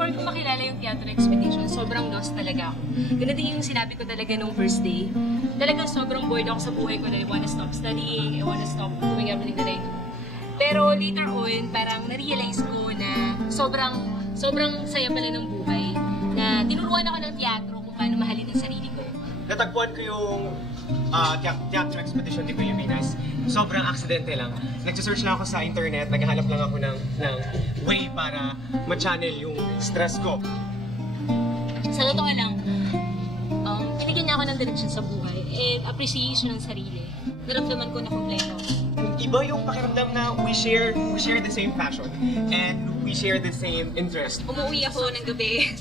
before ko makilala yung Theater Expedition, sobrang lost talaga ako. Ganun din yung sinabi ko talaga nung first day. Talagang sobrang bored ako sa buhay ko na I wanna stop studying, I wanna stop doing everything that I do. Pero later on, parang na-realize ko na sobrang saya pala ng buhay. Na tinuruan ako ng teatro kung paano mahalin ang sarili ko. Natagpuan ko yung Theater Expedition ni Pilipinas. Sobrang aksidente lang. Nagsisearch lang ako sa internet, naghahanap lang ako ng way para ma-channel yung stress ko. Sa totoo lang, binigyan niya ako ng direction sa buhay and appreciation ng sarili. Naramdaman ko na kompleto. Iba yung pakiramdam na we share the same passion and we share the same interest. Umuwi ako ng gabi,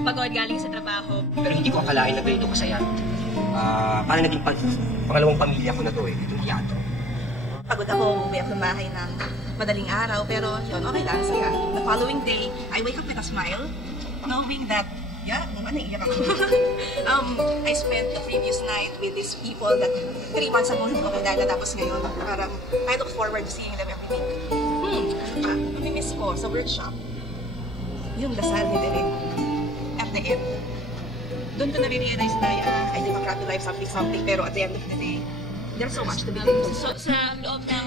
pagod galing sa trabaho. Pero hindi ko akalain na ganito kasaya. Parang naging pangalawang pamilya ko na to eh, itong teatro. Pagod ako, umuwi ako ng bahay ng madaling araw, pero yun, okay lang, saya. The following day, I wake up with a smile, knowing that, I spent the previous night with these people that 3 months ago hindi ko kilala, tapos ngayon, parang I look forward to seeing them every week. Namimiss ko sa workshop, yung dasal ni Derek at the end. Doon ko na-realize na I live a crappy life, something, pero at the end of the day, there's so much to be thankful. So, sa loob ng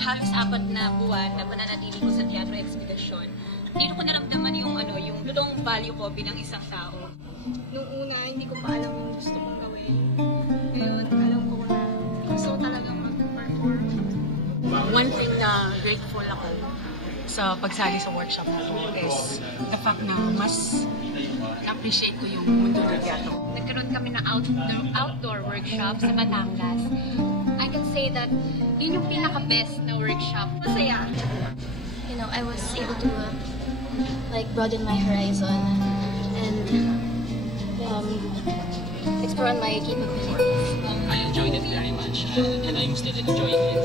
halos 4 na buwan na pananatili ko sa Theater Expedition, hindi ko naramdaman yung totoong value ko bilang isang tao. Nung una, hindi ko pa alam yung gusto kong gawin. Ngayon, alam ko na gusto ko talagang mag-perform. One thing na grateful ako sa pagsali sa workshop na to is the fact na mas appreciate ko yung mundo ng teatro. Nagkaroon kami ng outdoor workshop sa Batangas. I can say that yun yung pinaka-best na workshop. Masaya. You know, I was able to like broaden my horizon and explore my capabilities. I enjoyed it very much and I'm still enjoying it.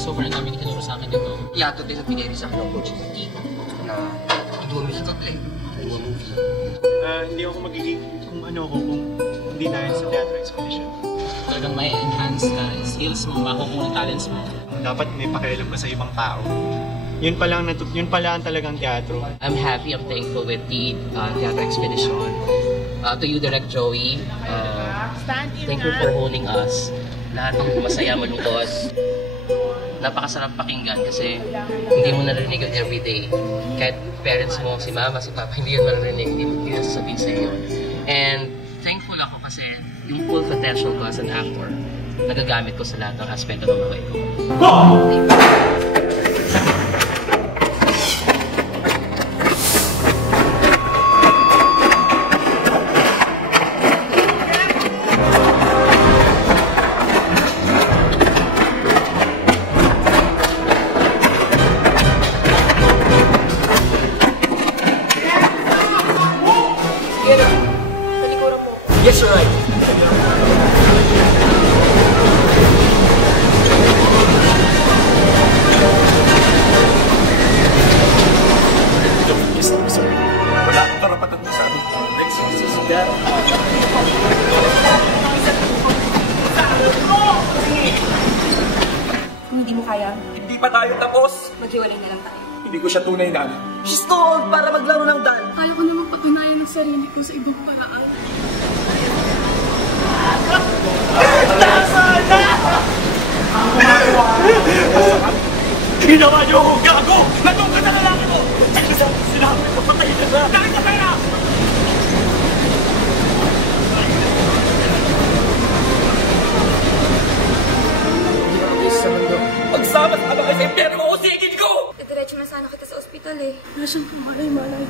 So far, ang dami tinuro sa akin dito. Teatro din ang pinili sa akin ng coach Tito na do a musical play, do a movie. Hindi ako magiging kung hindi dahil sa Theater Expedition. Talagang may enhance skills mo, makukuha ng talents mo. Dapat may pakialam ka sa ibang tao. Yun pa lang talagang teatro. I'm happy, I'm thankful with the Theater Expedition. To you, Direct Joey, thank you for holding us. Lahat ng masaya, malungkot. Napakasarap pakinggan kasi hindi mo narinig yun everyday. Kahit parents mo, si mama, si papa, hindi yun narinig, hindi yun sasabihin sa iyo. And thankful ako kasi yung full potential ko as an actor, nagagamit ko sa lahat ng aspeto ng buhay ko. Yes, you're right. Wala akong karapatan na sabi. Next is that. Kung hindi mo kaya, Hindi pa tayo tapos. maghiwalay na lang tayo. Hindi ko siya tunay na. She's too old para maglaro ng dance. Kaya ko na magpatunayan ng sarili ko sa ibang paraan. Ginawa niyo ako gago! Nandun ka na lalaki mo! Sinabi ko, patay na siya! Dahil sa pera! Magsama sa abang sa impyerno ko o sigid ko! Diretso na sana kita sa ospital eh. Wala siyang pumalay-malay.